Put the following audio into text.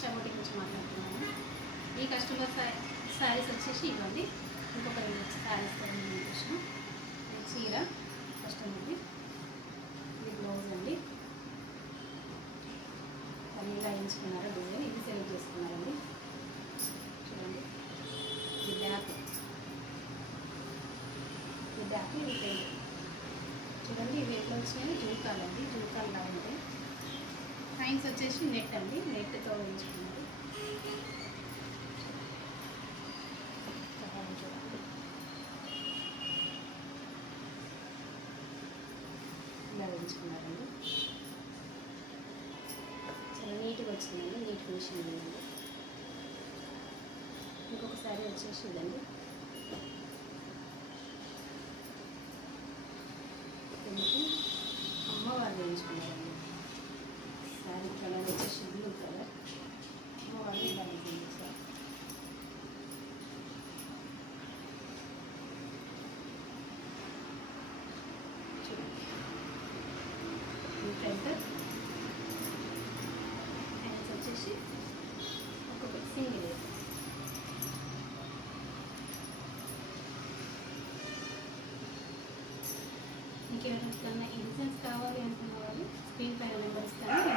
షబోటి గురించి మాట్లాడుతున్నాను. ఈ కస్టమర్ శారీస్ వచ్చేసి ఇవ్వండి. ఇంకొక 2 శారీస్ చూసిన చీర కస్టమర్ది. ఇది బ్లౌజ్ అండి. దాన్ని ఇలా ఎంచుకున్నారా డిజైన్, ఇది సెలెక్ట్ చేసుకున్నారండి. చూడండి, ఇది బ్యాక్, ఇది బ్యాక్, ఇది ఫ్రంట్. చూడండి ఇవి ఎట్లా వచ్చినాయి, జూకాలు అండి. జూకాలు లాగా ఉంటాయి. హ్యాండ్స్ వచ్చేసి నెట్ అండి, నెట్తో ఎంచుకున్నారు. ఇలా ఎంచుకున్నారండి. చాలా నీట్గా వచ్చిందండి, నీట్ ఫినిషింగ్ ఉందండి. ఇంకొక శారీ వచ్చేసి ఇదండి. దీనికి అమ్మవారు వేయించుకున్నారండి. శారీ కలర్ వచ్చేసి బ్లూ కలర్. అమ్మవారు ఇలా ఉంటుంది సార్. చూడండి, ఫ్రంట్ హ్యాండ్స్ వచ్చేసి ఒక్కొక్కటి సింగిల్. మీకు ఎవరికైనా ఈ డిజైన్స్ కావాలి అనుకున్న వాళ్ళు స్క్రీన్ పైన నెంబర్ ఇస్తాను.